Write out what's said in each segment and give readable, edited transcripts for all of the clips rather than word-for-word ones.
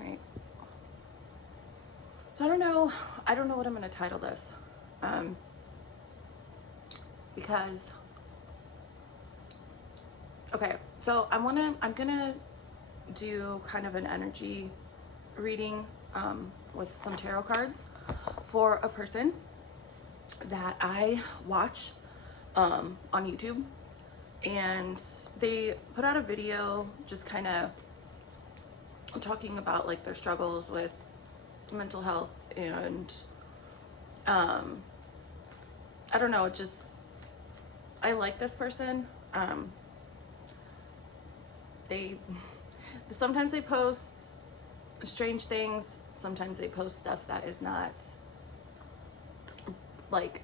right. So I don't know what I'm gonna title this. Because okay, so I'm gonna do kind of an energy reading with some tarot cards for a person that I watch on YouTube, and they put out a video just kind of talking about like their struggles with mental health, and I don't know, I like this person. They sometimes they post strange things, sometimes they post stuff that is not like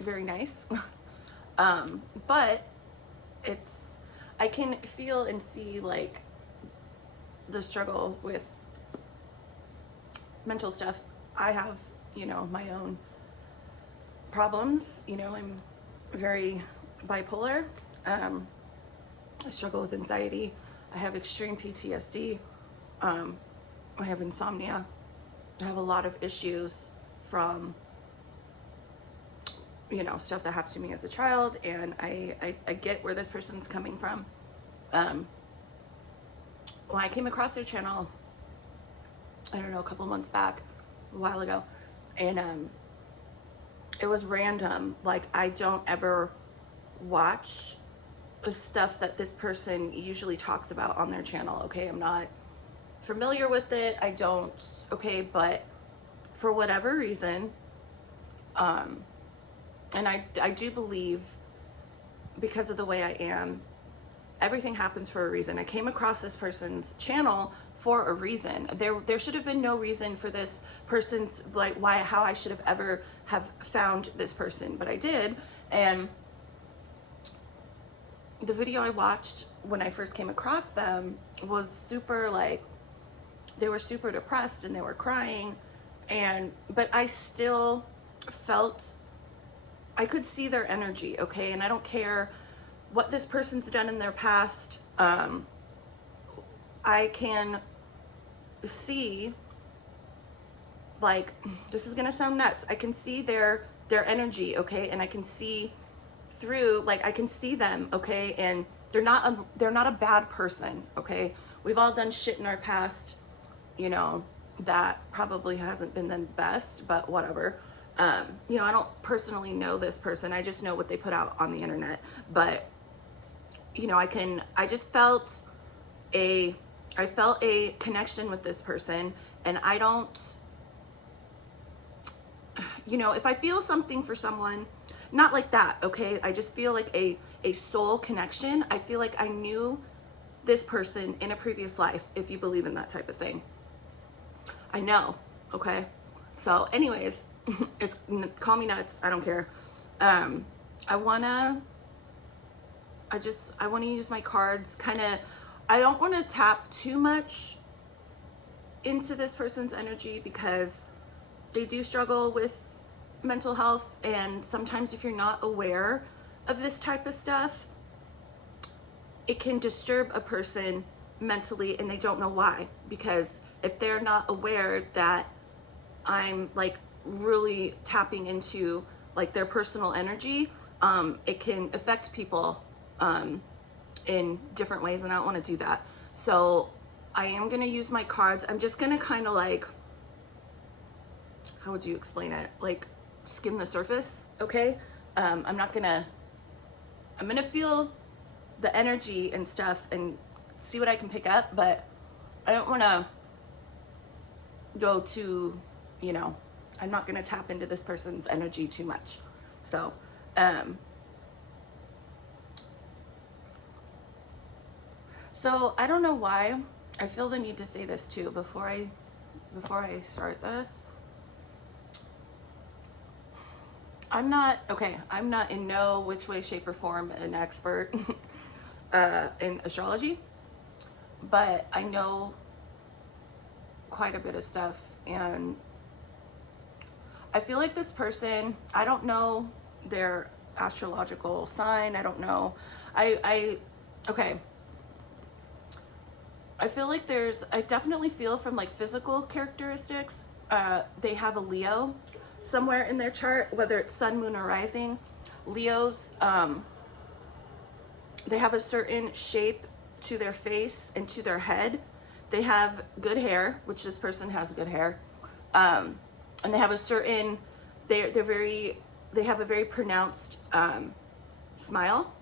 very nice. But I can feel and see like the struggle with mental stuff. I have, my own problems. I'm very bipolar. I struggle with anxiety. I have extreme PTSD. I have insomnia. I have a lot of issues from, stuff that happened to me as a child, and I get where this person's coming from. When I came across their channel, I don't know, a couple months back, a while ago, and it was random. Like, I don't ever watch the stuff that this person usually talks about on their channel, okay? I'm not familiar with it. I don't, okay, but for whatever reason, and I do believe, because of the way I am, everything happens for a reason. I came across this person's channel for a reason. There should have been no reason for this person's, like, how I should have ever have found this person, but I did. And the video I watched when I first came across them was super, like, they were super depressed and they were crying, but I still felt, I could see their energy, okay? And I don't care what this person's done in their past. I can see, like, this is gonna sound nuts, I can see their energy, okay? And I can see through, like, I can see them, okay? And they're not a bad person, okay? We've all done shit in our past, that probably hasn't been the best, but whatever. I don't personally know this person. I just know what they put out on the internet. But, I just felt I felt a connection with this person, and I don't, if I feel something for someone, not like that, okay? I just feel like a soul connection. I feel like I knew this person in a previous life, if you believe in that type of thing. I know, okay? So anyways, call me nuts, I don't care. I wanna use my cards, I don't wanna tap too much into this person's energy, because they do struggle with mental health, and sometimes if you're not aware of this type of stuff, it can disturb a person mentally, and they don't know why. Because if they're not aware that I'm, like, really tapping into, like, their personal energy, it can affect people in different ways, and I don't want to do that. So I am going to use my cards. I'm just going to kind of, like, how would you explain it? Like, skim the surface, okay? I'm gonna feel the energy and stuff and see what I can pick up, but I don't want to go too, I'm not going to tap into this person's energy too much. So, I don't know why I feel the need to say this too before I start this. I'm not in no which way, shape, or form an expert in astrology, but I know quite a bit of stuff, and I feel like this person, I don't know their astrological sign, I don't know, okay, I feel like I definitely feel from like physical characteristics, they have a Leo somewhere in their chart, whether it's sun, moon, or rising. Leos, they have a certain shape to their face and to their head. They have good hair, which this person has good hair. And they have a certain, they have a very pronounced smile.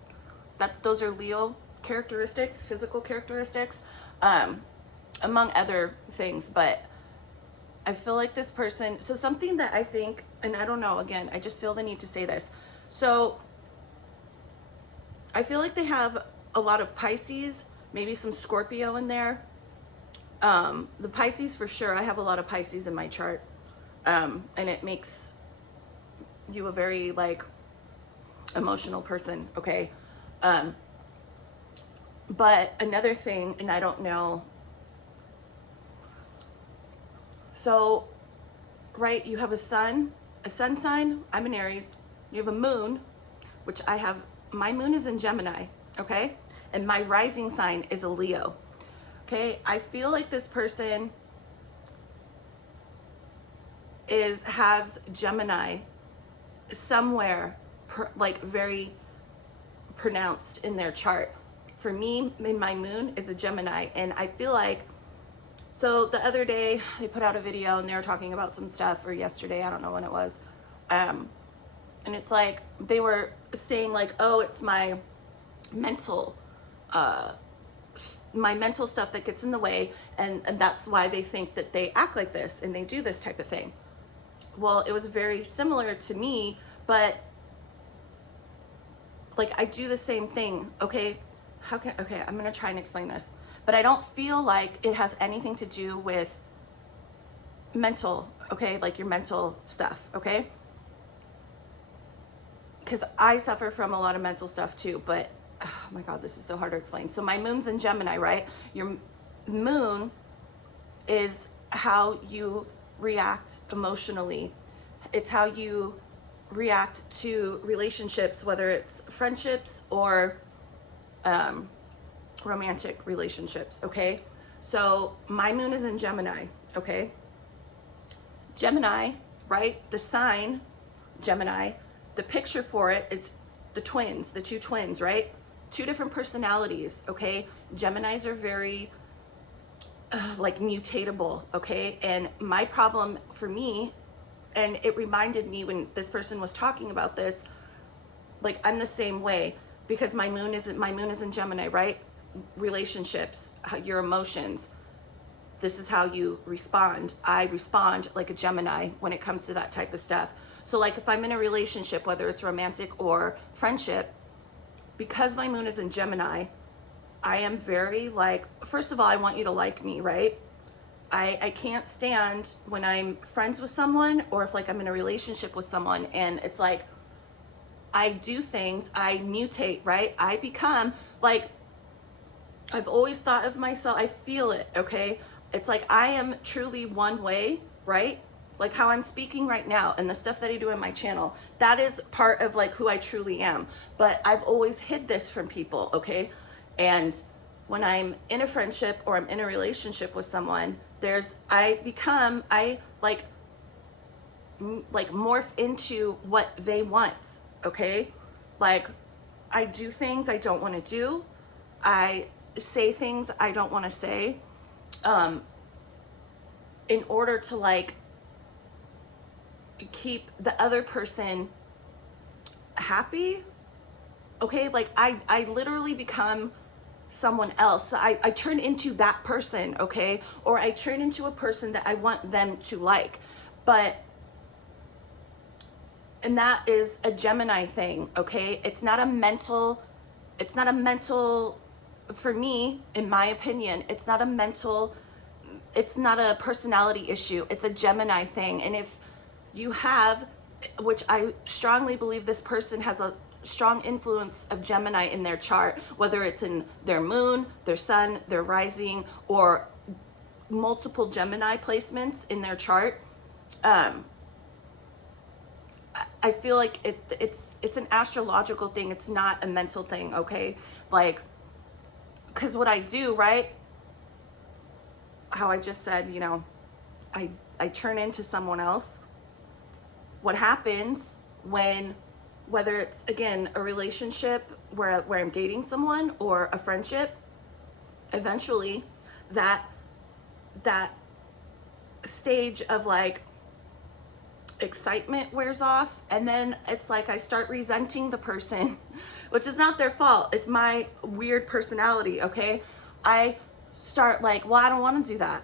Those are Leo characteristics, physical characteristics, among other things. But I feel like this person, so something that I think, and I don't know, again, I just feel the need to say this. So I feel like they have a lot of Pisces, maybe some Scorpio in there. The Pisces for sure, I have a lot of Pisces in my chart. And it makes you a very like emotional person, okay? But another thing, and I don't know, so, right, you have a sun sign, I'm in Aries, you have a moon, which my moon is in Gemini, okay? And my rising sign is a Leo, okay? I feel like this person has Gemini somewhere like very pronounced in their chart. For me, my moon is a Gemini, and I feel like, so the other day they put out a video and they were talking about some stuff, or yesterday, I don't know when it was, and it's like they were saying like, oh, it's my mental stuff that gets in the way, and that's why they think that they act like this and they do this type of thing. Well, it was very similar to me, but like I do the same thing, okay? Okay, I'm gonna try and explain this, but I don't feel like it has anything to do with mental, okay? Like your mental stuff, okay? Because I suffer from a lot of mental stuff too, but oh my God, this is so hard to explain. So my moon's in Gemini, right? Your moon is how you react emotionally. It's how you react to relationships, whether it's friendships or romantic relationships, okay? So my moon is in Gemini, okay? Gemini, right? The sign, Gemini, the picture for it is the two twins, right? Two different personalities, okay? Geminis are very like mutatable, okay? And my problem for me, and it reminded me when this person was talking about this, like I'm the same way, because my moon is in Gemini, right? Relationships, your emotions, this is how you respond. I respond like a Gemini when it comes to that type of stuff. So like if I'm in a relationship, whether it's romantic or friendship, because my moon is in Gemini, I am very like, first of all, I want you to like me, right? I can't stand when I'm friends with someone, or if like I'm in a relationship with someone and it's like, I do things, I mutate, right? I become like, I've always thought of myself, I feel it, okay? It's like I am truly one way, right? Like how I'm speaking right now and the stuff that I do in my channel, that is part of like who I truly am. But I've always hid this from people, okay? And when I'm in a friendship or I'm in a relationship with someone, I morph into what they want, okay? Like I do things I don't want to do. I say things I don't want to say, in order to like keep the other person happy, okay? Like I literally become someone else. I turn into that person, okay? Or I turn into a person that I want them to like. And that is a Gemini thing, okay? It's not a mental, for me, in my opinion, it's not a personality issue. It's a Gemini thing. And if you have, which I strongly believe this person has a strong influence of Gemini in their chart, whether it's in their moon, their sun, their rising, or multiple Gemini placements in their chart, I feel like it's an astrological thing. It's not a mental thing, okay? Like, because what I do, right? how I just said, you know, I turn into someone else. What happens when, whether it's, again, a relationship where I'm dating someone or a friendship, eventually that stage of like excitement wears off, and then it's like I start resenting the person, which is not their fault. It's my weird personality, okay? I start like, well, I don't want to do that.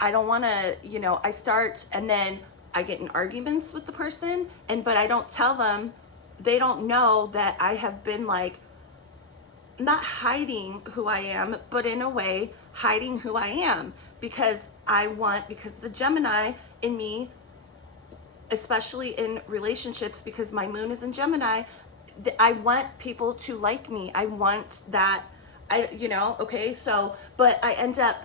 I don't want to, you know, I start, and then I get in arguments with the person, but I don't tell them. They don't know that I have been like, not hiding who I am, but in a way hiding who I am, because the Gemini in me, especially in relationships, because my moon is in Gemini, I want people to like me. I want that, okay? So, but I end up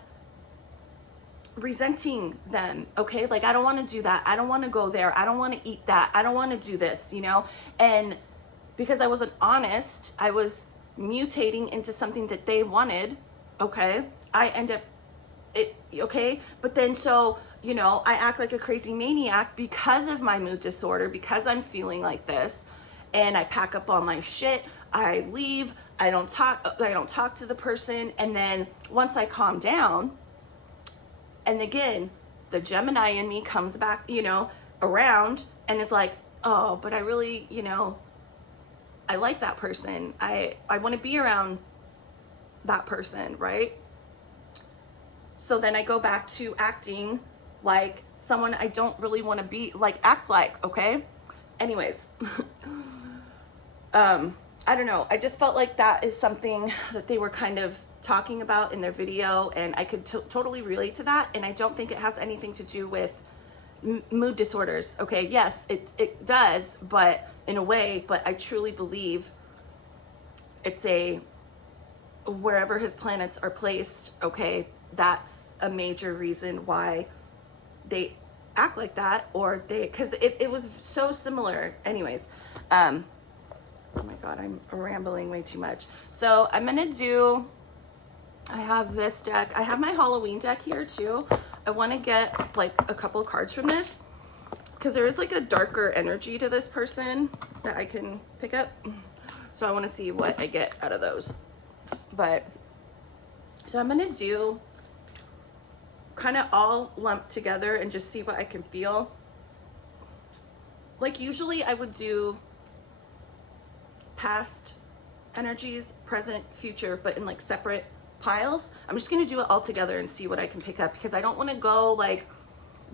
resenting them, okay? Like, I don't want to do that. I don't want to go there. I don't want to eat that. I don't want to do this, And because I wasn't honest, I was mutating into something that they wanted, okay? I end up, okay? But then, so, I act like a crazy maniac because of my mood disorder, because I'm feeling like this, and I pack up all my shit, I leave, I don't talk to the person, and then once I calm down, and again, the Gemini in me comes back, around, and is like, oh, but I really, I like that person. I want to be around that person, right? So then I go back to acting like someone I don't really want to be, act like, okay? Anyways, I don't know. I just felt like that is something that they were kind of talking about in their video, and I could totally relate to that, and I don't think it has anything to do with mood disorders, okay? Yes, it does, but in a way, but I truly believe it's wherever his planets are placed, okay, that's a major reason why they act like that, or because it was so similar. Anyways, oh my God, I'm rambling way too much. So I'm gonna do, I have this deck. I have my Halloween deck here too. I want to get like a couple of cards from this, because there is like a darker energy to this person that I can pick up. So I want to see what I get out of those. But so I'm going to do kind of all lumped together and just see what I can feel. Like usually I would do past energies, present, future, but in like separate piles. I'm just going to do it all together and see what I can pick up, because I don't want to go like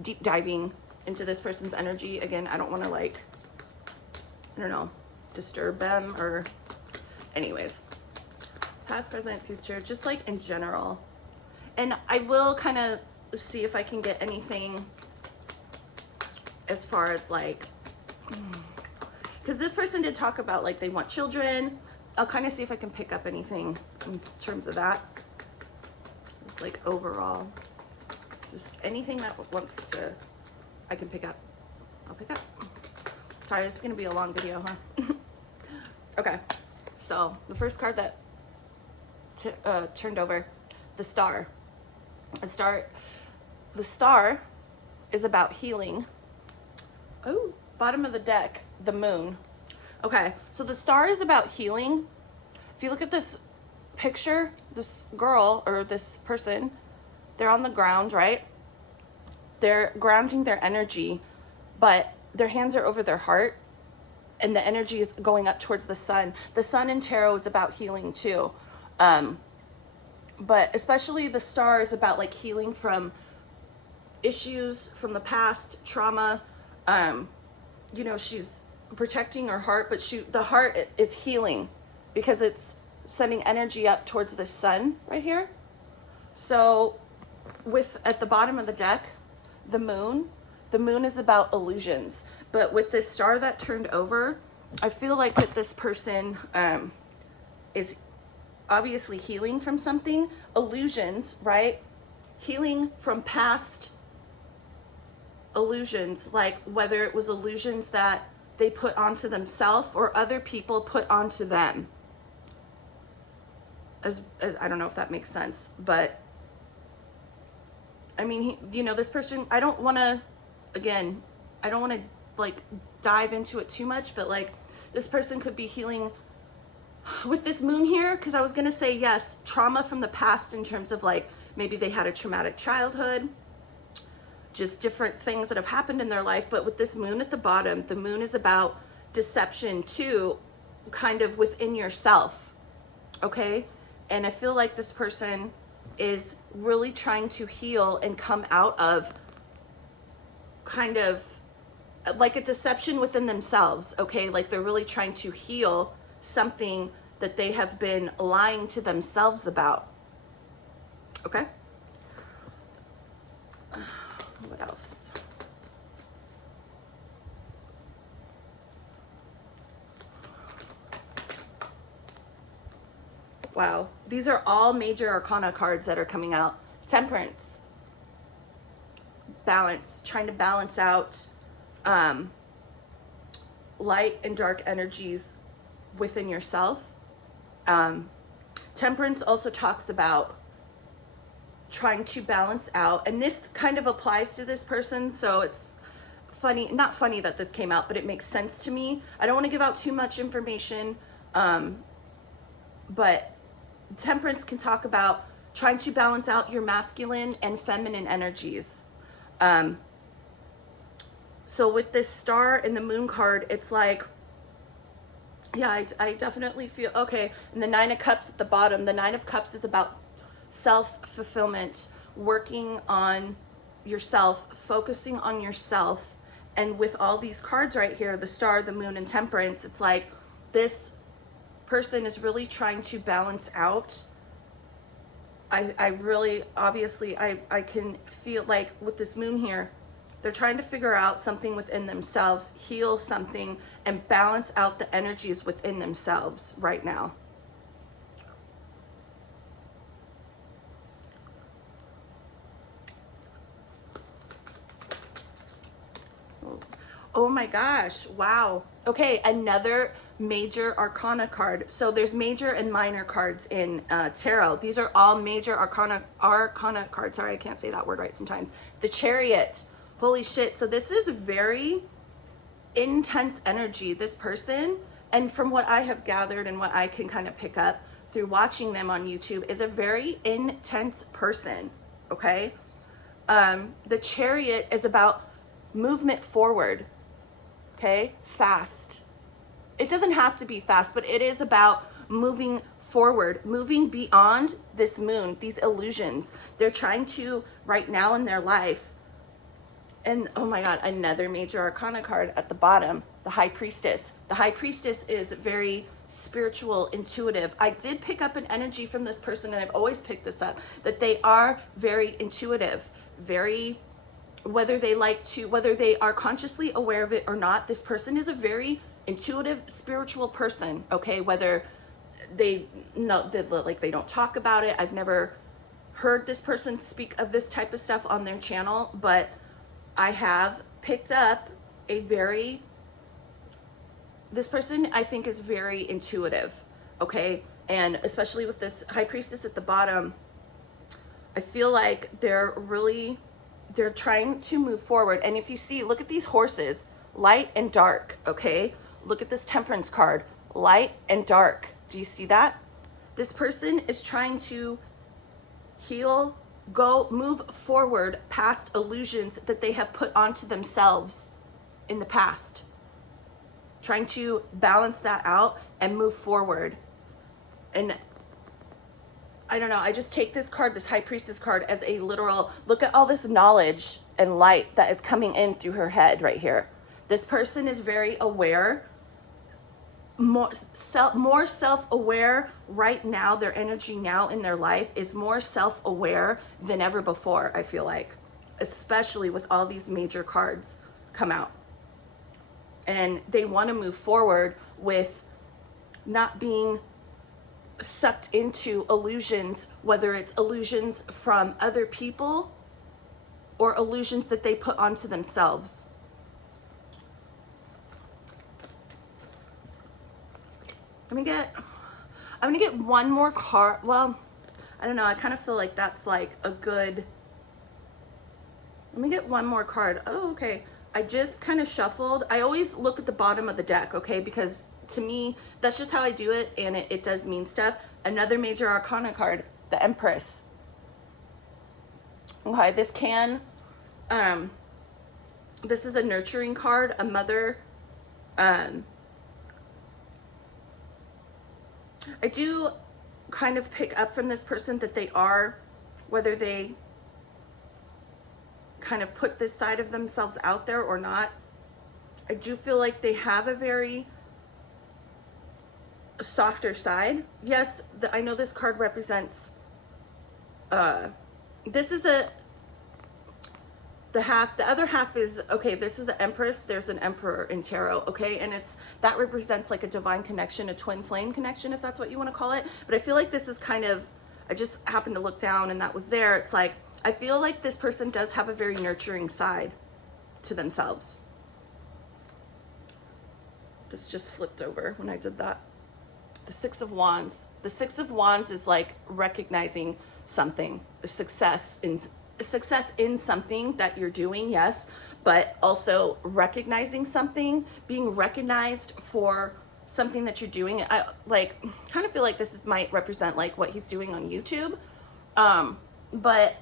deep diving into this person's energy. Again, I don't want to like, I don't know, disturb them, or anyways, past, present, future, just like in general. And I will kind of see if I can get anything as far as like, because this person did talk about like they want children. I'll kind of see if I can pick up anything in terms of that. Just like overall, just anything that I can pick up, I'll pick up. Sorry, this is gonna be a long video, huh? Okay, so the first card that turned over, the Star. The Star is about healing. Oh, bottom of the deck, the Moon. Okay, so the Star is about healing. If you look at this picture, this girl or this person, they're on the ground, right? They're grounding their energy, but their hands are over their heart, and the energy is going up towards the sun. The sun in tarot is about healing too. But especially the Star is about like healing from issues from the past, trauma. She's protecting her heart, but the heart is healing because it's sending energy up towards the sun right here. So at the bottom of the deck, the moon is about illusions. But with this Star that turned over, I feel like that this person is obviously healing from something. Illusions, right? Healing from past illusions, like whether it was illusions that they put onto themselves or other people put onto them. As I don't know if that makes sense, but I mean, you know, this person, I don't want to, again, I don't want to like dive into it too much, but like this person could be healing with this moon here, because I was going to say, yes, trauma from the past in terms of like maybe they had a traumatic childhood, just different things that have happened in their life. But with this moon at the bottom, the moon is about deception too, kind of within yourself. Okay. And I feel like this person is really trying to heal and come out of kind of like a deception within themselves. Okay. Like they're really trying to heal something that they have been lying to themselves about. Okay. What else? Wow. These are all major arcana cards that are coming out. Temperance. Balance. Trying to balance out light and dark energies within yourself. Temperance also talks about trying to balance out, and this kind of applies to this person, so it's funny, not funny that this came out, but it makes sense to me. I don't want to give out too much information, but temperance can talk about trying to balance out your masculine and feminine energies. So with this star and the moon card, it's like, yeah, I definitely feel, okay, and the 9 of Cups at the bottom, the 9 of Cups is about self-fulfillment, working on yourself, focusing on yourself. And with all these cards right here, the star, the moon, and temperance, it's like this person is really trying to balance out. I really, obviously, I can feel like with this moon here, they're trying to figure out something within themselves, heal something, and balance out the energies within themselves right now. Oh my gosh, wow. Okay, another major arcana card. So there's major and minor cards in tarot. These are all major arcana cards. Sorry, I can't say that word right sometimes. The Chariot. Holy shit. So this is very intense energy, this person. And from what I have gathered and what I can kind of pick up through watching them on YouTube, is a very intense person, okay? The Chariot is about movement forward, okay? Fast. It doesn't have to be fast, but it is about moving forward, moving beyond this moon, these illusions. They're trying to, right now in their life, and oh my God, another major arcana card at the bottom, the High Priestess. The High Priestess is very spiritual, intuitive. I did pick up an energy from this person, and I've always picked this up, that they are very intuitive, very, whether they are consciously aware of it or not, this person is a very intuitive, spiritual person, okay? Whether they don't talk about it. I've never heard this person speak of this type of stuff on their channel, but I have picked up this person I think is very intuitive, okay? And especially with this High Priestess at the bottom, I feel like they're trying to move forward. And if you see, look at these horses, light and dark, okay? Look at this Temperance card, light and dark. Do you see that? This person is trying to heal, move forward past illusions that they have put onto themselves in the past. Trying to balance that out and move forward. And I don't know, I just take this card, this High Priestess card, as a literal, look at all this knowledge and light that is coming in through her head right here. This person is very aware, more self-aware right now. Their energy now in their life is more self-aware than ever before, I feel like, especially with all these major cards come out. And they want to move forward with not being sucked into illusions, whether it's illusions from other people or illusions that they put onto themselves. I'm gonna get one more card. Well, I don't know. I kind of feel like that's like a good Let me get one more card. Oh, okay. I just kind of shuffled. I always look at the bottom of the deck, okay? Because to me, that's just how I do it, and it does mean stuff. Another major arcana card, the Empress. Okay, this is a nurturing card, a mother. I do kind of pick up from this person that they are, whether they kind of put this side of themselves out there or not, I do feel like they have a very softer side. Yes, I know this card represents, this is the other half is, okay, this is the Empress, there's an Emperor in tarot, okay, and that represents like a divine connection, a twin flame connection, if that's what you want to call it. But I feel like this is kind of, I just happened to look down and that was there. It's like, I feel like this person does have a very nurturing side to themselves. This just flipped over when I did that. The Six of Wands. The Six of Wands is like recognizing something, a success in something that you're doing, yes, but also recognizing something, being recognized for something that you're doing. I like kind of feel like this might represent like what he's doing on YouTube. But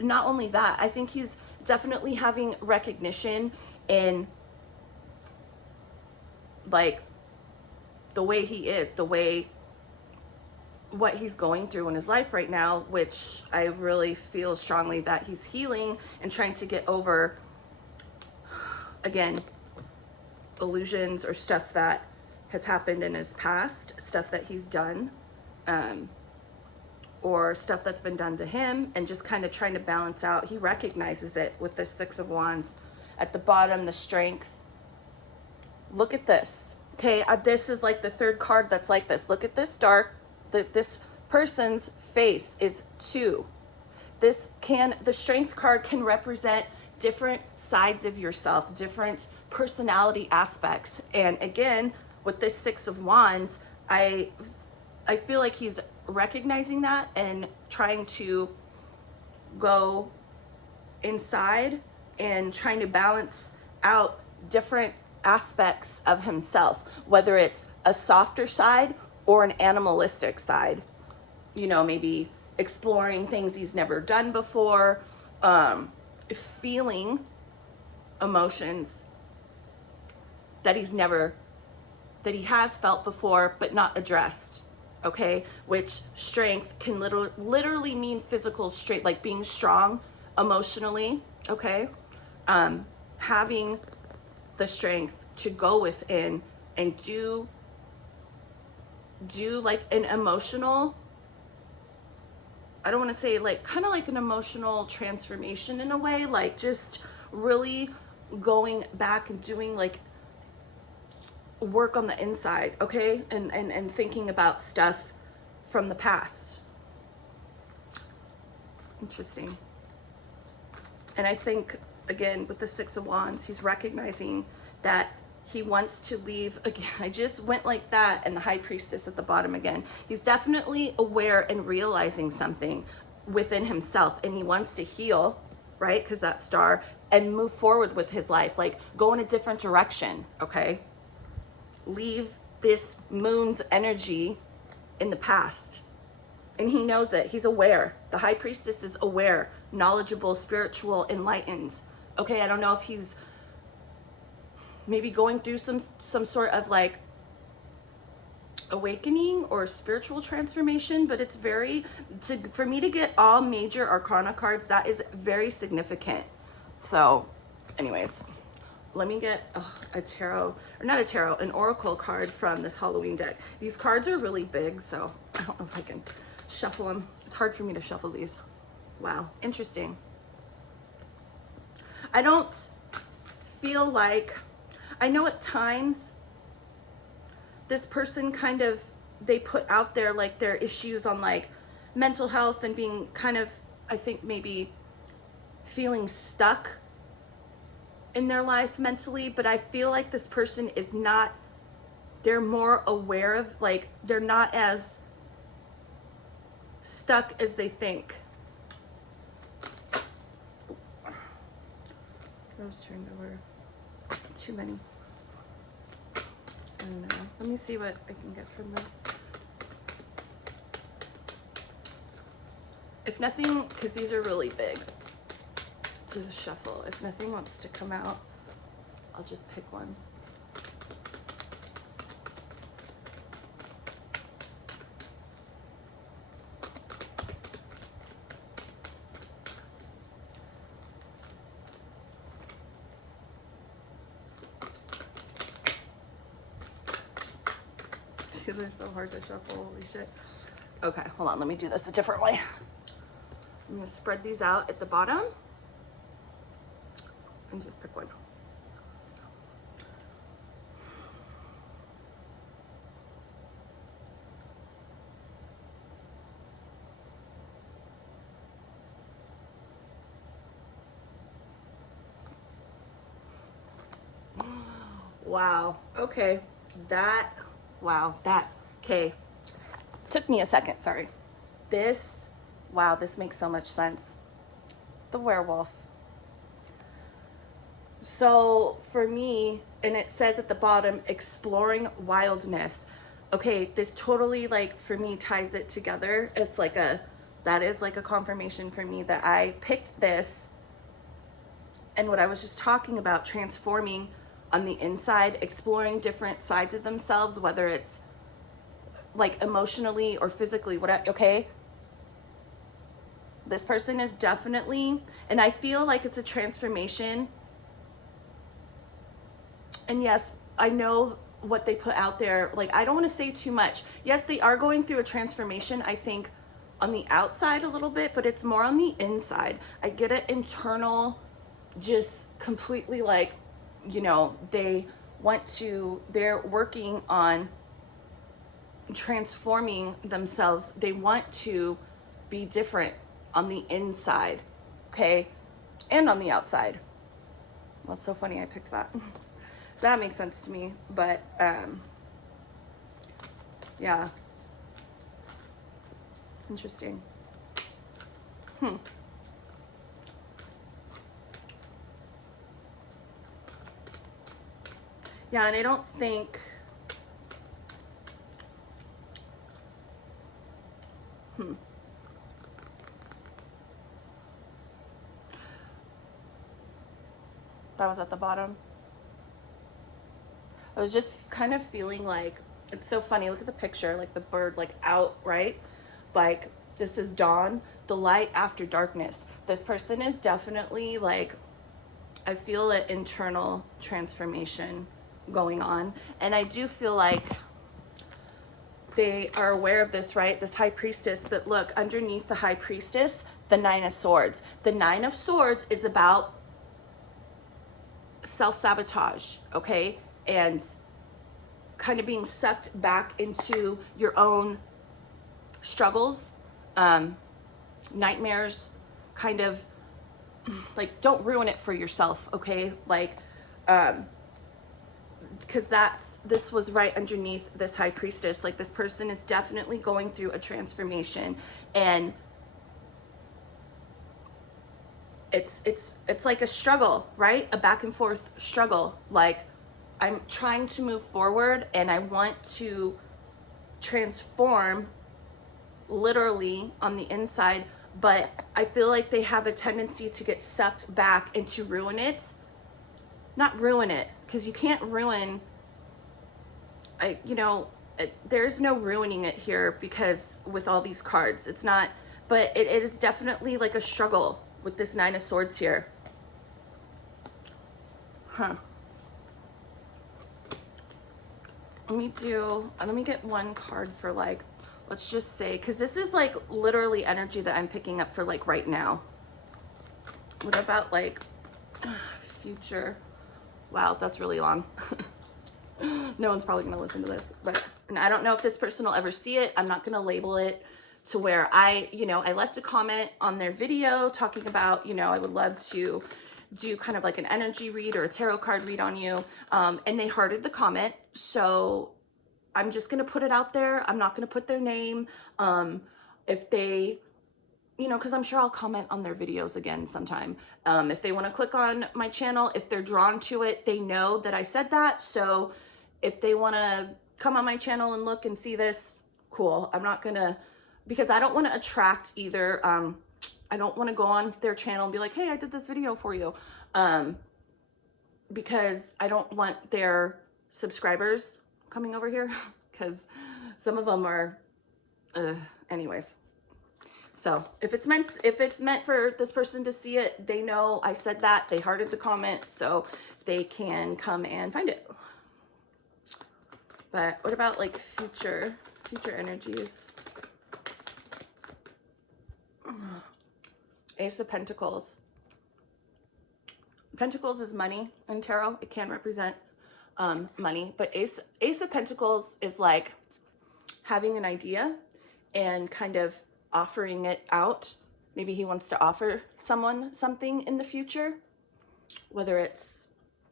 not only that, I think he's definitely having recognition in like the way he is, what he's going through in his life right now, which I really feel strongly that he's healing and trying to get over, again, illusions or stuff that has happened in his past, stuff that he's done, or stuff that's been done to him, and just kind of trying to balance out. He recognizes it with the Six of Wands. At the bottom, the Strength. Look at this. Okay, this is like the third card that's like this. Look at this this person's face is 2. The Strength card can represent different sides of yourself, different personality aspects. And again, with this Six of Wands, I feel like he's recognizing that and trying to go inside and trying to balance out different aspects of himself, whether it's a softer side or an animalistic side, you know, maybe exploring things he's never done before, feeling emotions that he has felt before but not addressed. Okay, which Strength can literally mean physical strength, like being strong emotionally. Okay, having the strength to go within and do like an emotional, I don't want to say like, kind of like an emotional transformation in a way, like just really going back and doing like work on the inside, okay, and thinking about stuff from the past. Interesting. And I think, again, with the Six of Wands, he's recognizing that he wants to leave. Again, I just went like that, and the High Priestess at the bottom again. He's definitely aware and realizing something within himself, and he wants to heal, right, because that Star, and move forward with his life, like go in a different direction, okay? Leave this Moon's energy in the past. And he knows it. He's aware. The High Priestess is aware, knowledgeable, spiritual, enlightened. Okay, I don't know if he's maybe going through some sort of like awakening or spiritual transformation, but it's for me to get all major arcana cards, that is very significant. So anyways, let me get a tarot, or not a tarot, an oracle card from this Halloween deck. These cards are really big, so I don't know if I can shuffle them. It's hard for me to shuffle these. Wow, interesting. I don't feel like, I know at times this person kind of, they put out there like their issues on like mental health and being kind of, I think maybe feeling stuck in their life mentally, but I feel like this person is not, they're more aware of, like, they're not as stuck as they think. Those turned over. Too many. I don't know. Let me see what I can get from this. If nothing, because these are really big to shuffle. If nothing wants to come out, I'll just pick one. These are so hard to shuffle, holy shit. Okay, hold on, let me do this a different way. I'm gonna spread these out at the bottom and just pick one. Wow, okay, okay. Took me a second, sorry. Wow, this makes so much sense. The werewolf. So for me, and it says at the bottom, exploring wildness. Okay, this totally, like, for me, ties it together. It's like that is like a confirmation for me that I picked this, and what I was just talking about, transforming on the inside, exploring different sides of themselves, whether it's like emotionally or physically, whatever, okay? This person is definitely, and I feel like it's a transformation. And yes, I know what they put out there. Like, I don't want to say too much. Yes, they are going through a transformation, I think, on the outside a little bit, but it's more on the inside. I get it, internal, just completely, like, you know, they're working on transforming themselves. They want to be different on the inside, okay, and on the outside. Well, it's so funny I picked that. That makes sense to me. But yeah, interesting. Yeah, and I don't think that was at the bottom. I was just kind of feeling like, it's so funny, look at the picture, like the bird, like out, right? Like, this is dawn, the light after darkness. This person is definitely, like, I feel an internal transformation going on. And I do feel like they are aware of this, right? This high priestess, but look, underneath the high priestess, the 9 of swords. The 9 of swords is about self-sabotage, okay? And kind of being sucked back into your own struggles, nightmares, kind of like, don't ruin it for yourself, okay? Like, because this was right underneath this high priestess. Like, this person is definitely going through a transformation, and it's like a struggle, right? A back and forth struggle. Like, I'm trying to move forward and I want to transform literally on the inside, but I feel like they have a tendency to get sucked back and to ruin it. Not ruin it, because you can't ruin, there's no ruining it here, because with all these cards, it's not, but it is definitely like a struggle with this 9 of swords here. Let me get one card for, like, let's just say, because this is like literally energy that I'm picking up for, like, right now. What about, like, future? Wow, that's really long. No one's probably gonna listen to this, and I don't know if this person will ever see it. I'm not gonna label it to where I left a comment on their video talking about, I would love to do kind of like an energy read or a tarot card read on you. And they hearted the comment. So I'm just going to put it out there. I'm not going to put their name. If they you know, because I'm sure I'll comment on their videos again sometime. If they want to click on my channel, if they're drawn to it, they know that I said that. So if they want to come on my channel and look and see this, cool. I'm not going to, because I don't want to attract either. I don't want to go on their channel and be like, hey, I did this video for you. Because I don't want their subscribers coming over here because some of them are, anyways. So if it's meant for this person to see it, they know I said that, they hearted the comment, so they can come and find it. But what about like future energies? Ace of Pentacles. Pentacles is money in tarot. It can represent money, but Ace of Pentacles is like having an idea and kind of offering it out. Maybe he wants to offer someone something in the future, whether it's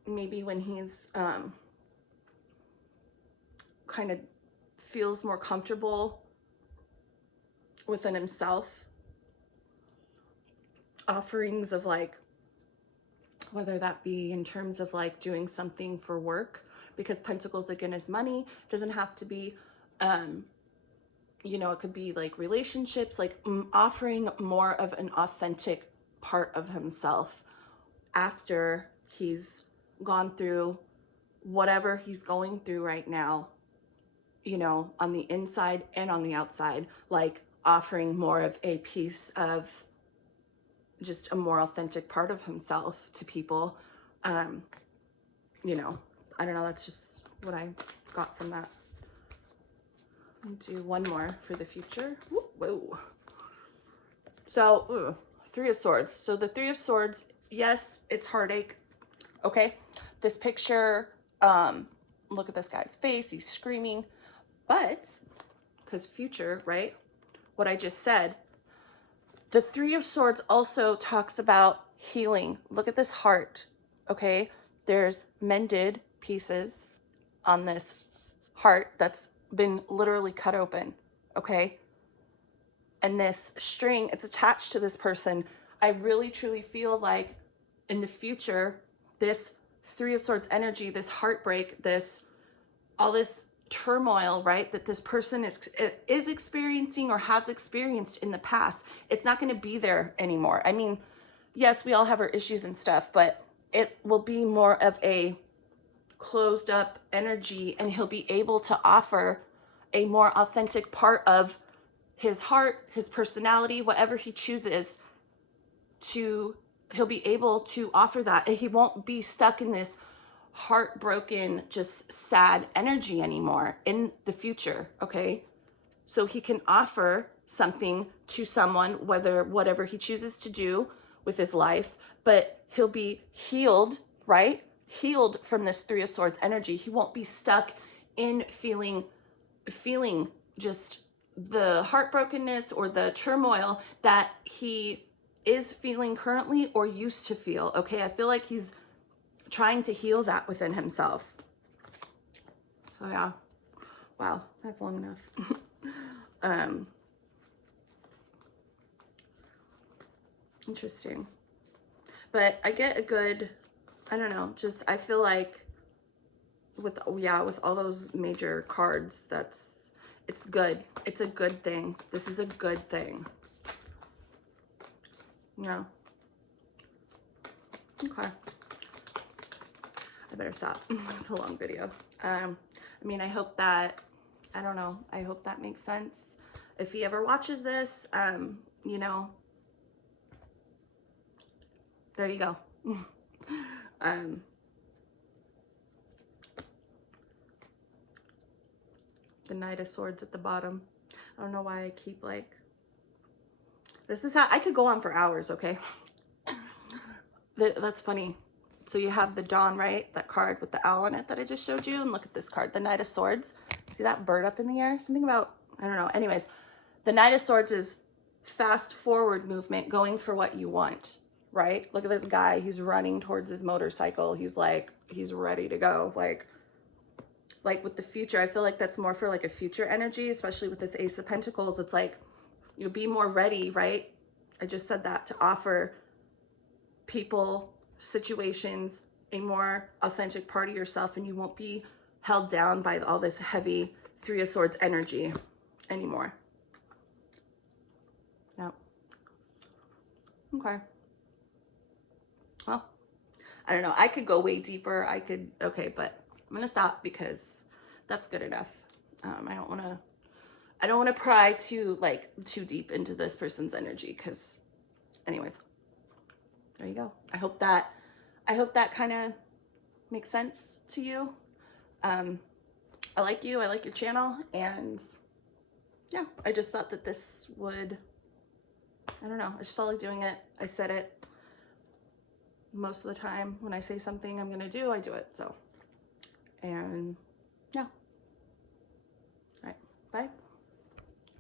maybe when he's kind of feels more comfortable within himself. Offerings of like, whether that be in terms of like doing something for work, because Pentacles again is money. Doesn't have to be, you know, it could be like relationships, like offering more of an authentic part of himself after he's gone through whatever he's going through right now, you know, on the inside and on the outside, like offering more of a piece of just a more authentic part of himself to people. You know, I don't know, that's just what I got from that. I'll do one more for the future. Whoa. So, Three of Swords. So the Three of Swords, yes, it's heartache. Okay. This picture, look at this guy's face. He's screaming. But, because future, right? What I just said, the Three of Swords also talks about healing. Look at this heart, okay? There's mended pieces on this heart that's been literally cut open, okay? And this string, it's attached to this person. I really, truly feel like in the future, this Three of Swords energy, this heartbreak, all this turmoil, right, that this person is experiencing or has experienced in the past, it's not going to be there anymore. I mean, yes, we all have our issues and stuff, but it will be more of a closed up energy, and he'll be able to offer a more authentic part of his heart, his personality, whatever he chooses to, he'll be able to offer that, and he won't be stuck in this heartbroken, just sad energy anymore in the future, okay? So he can offer something to someone, whatever he chooses to do with his life, but he'll be healed, right? Healed from this Three of Swords energy. He won't be stuck in feeling just the heartbrokenness or the turmoil that he is feeling currently or used to feel, okay? I feel like he's trying to heal that within himself. So yeah, wow, that's long enough. Interesting. But I get a good, I don't know, just I feel like with all those major cards, it's good. It's a good thing. This is a good thing. Yeah. Okay. I better stop. It's a long video. I mean, I hope that, I don't know, I hope that makes sense. If he ever watches this, you know, there you go. The Knight of Swords at the bottom. I don't know why I keep like, this is how, I could go on for hours, okay? That's funny. So you have the Dawn, right? That card with the owl on it that I just showed you. And look at this card, the Knight of Swords. See that bird up in the air? Something about, I don't know. Anyways, the Knight of Swords is fast forward movement, going for what you want, right? Look at this guy. He's running towards his motorcycle. He's like, he's ready to go. Like with the future, I feel like that's more for like a future energy, especially with this Ace of Pentacles. It's like, you'll be more ready, right? I just said that to offer people, situations, a more authentic part of yourself, and you won't be held down by all this heavy Three of Swords energy anymore. Yep. Okay. Well, I don't know. I could go way deeper. Okay, but I'm going to stop because that's good enough. I don't want to pry too deep into this person's energy, because anyways, there you go. I hope that kind of makes sense to you. I like you. I like your channel, and yeah, I just thought that this would, I don't know, I just felt like doing it. I said it most of the time. When I say something I'm going to do, I do it. So, and yeah. All right. Bye.